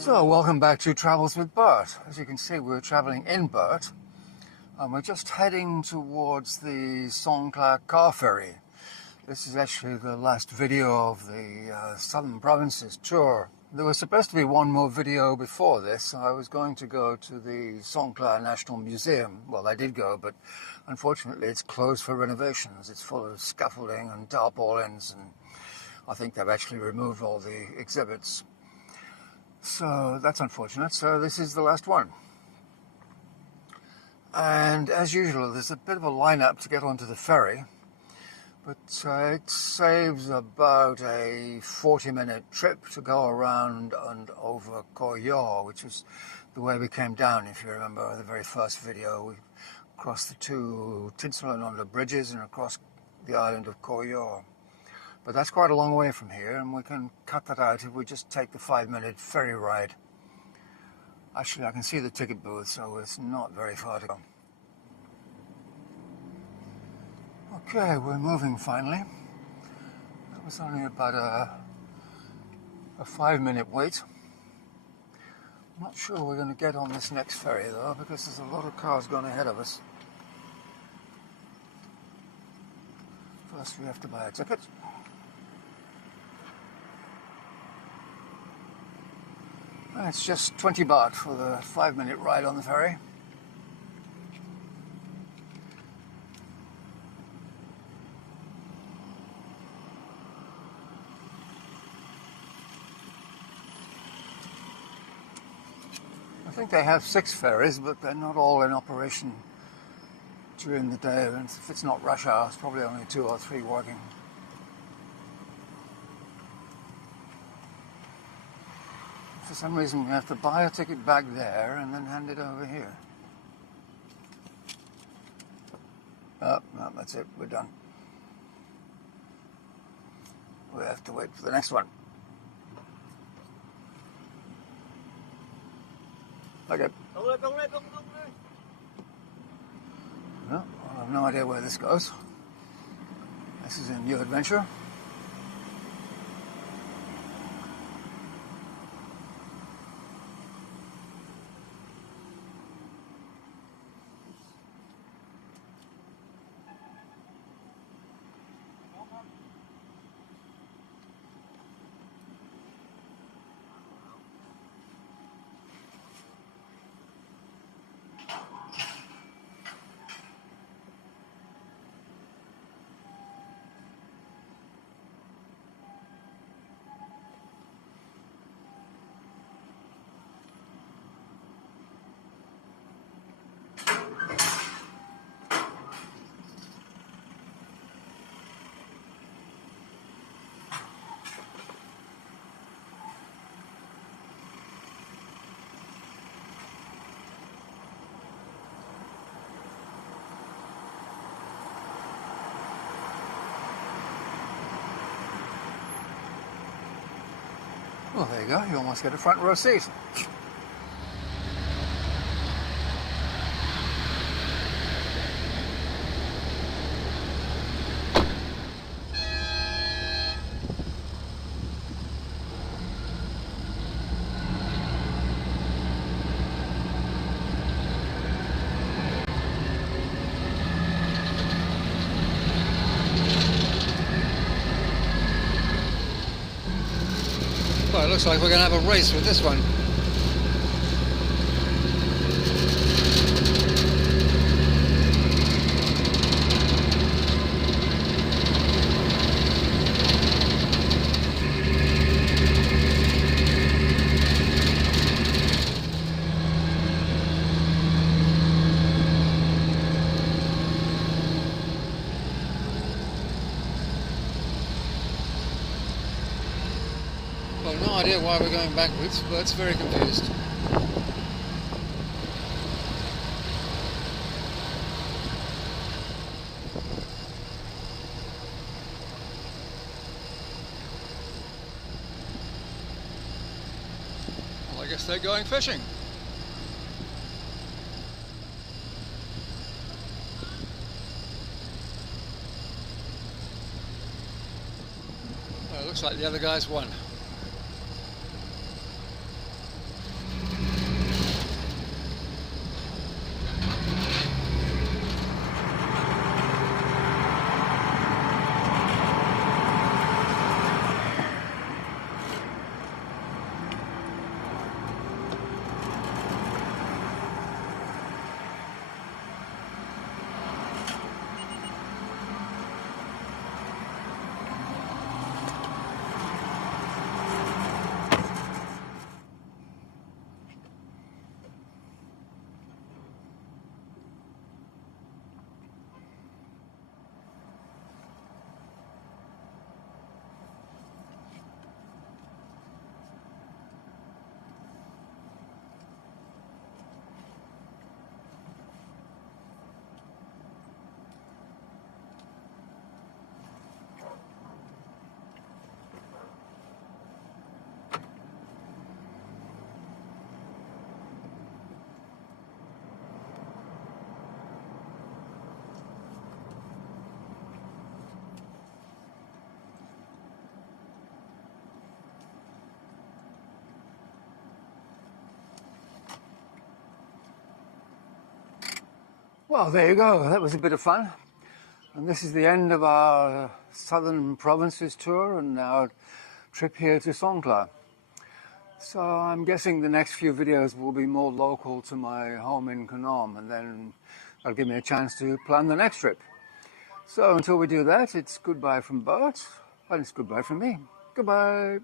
So, welcome back to Travels with Bert. As you can see, we're traveling in Bert, and we're just heading towards the Songkhla Ferry. This is actually the last video of the Southern Provinces tour. There was supposed to be one more video before this. I was going to go to the Songkhla National Museum. Well, I did go, but unfortunately it's closed for renovations. It's full of scaffolding and tarpaulins, and I think they've actually removed all the exhibits. So that's unfortunate. So this is the last one. And as usual, there's a bit of a lineup to get onto the ferry, but it saves about a 40-minute trip to go around and over Koh Yor, which is the way we came down. If you remember the very first video, we crossed the two Tinsalanonda bridges and across the island of Koh Yor. But that's quite a long way from here, and we can cut that out if we just take the 5-minute ferry ride. Actually, I can see the ticket booth, so it's not very far to go. Okay, we're moving finally. That was only about a 5-minute wait. I'm not sure we're going to get on this next ferry though, because there's a lot of cars going ahead of us. First we have to buy a ticket. And it's just 20 baht for the 5-minute ride on the ferry. I think they have 6 ferries, but they're not all in operation during the day. And if it's not rush hour, it's probably only 2 or 3 working. For some reason, we have to buy a ticket back there and then hand it over here. Oh, no, that's it. We're done. We have to wait for the next one. Okay. Well, I have no idea where this goes. This is a new adventure. Well, there you go. You almost get a front row seat. Well, it looks like we're going to have a race with this one. Well, no idea why we're going backwards, but it's very confused. Well, I guess they're going fishing. Well, it looks like the other guys won. Well, there you go. That was a bit of fun. And this is the end of our southern provinces tour and our trip here to Songkhla. So I'm guessing the next few videos will be more local to my home in Konom, and then that'll give me a chance to plan the next trip. So until we do that, it's goodbye from Bert, and it's goodbye from me. Goodbye.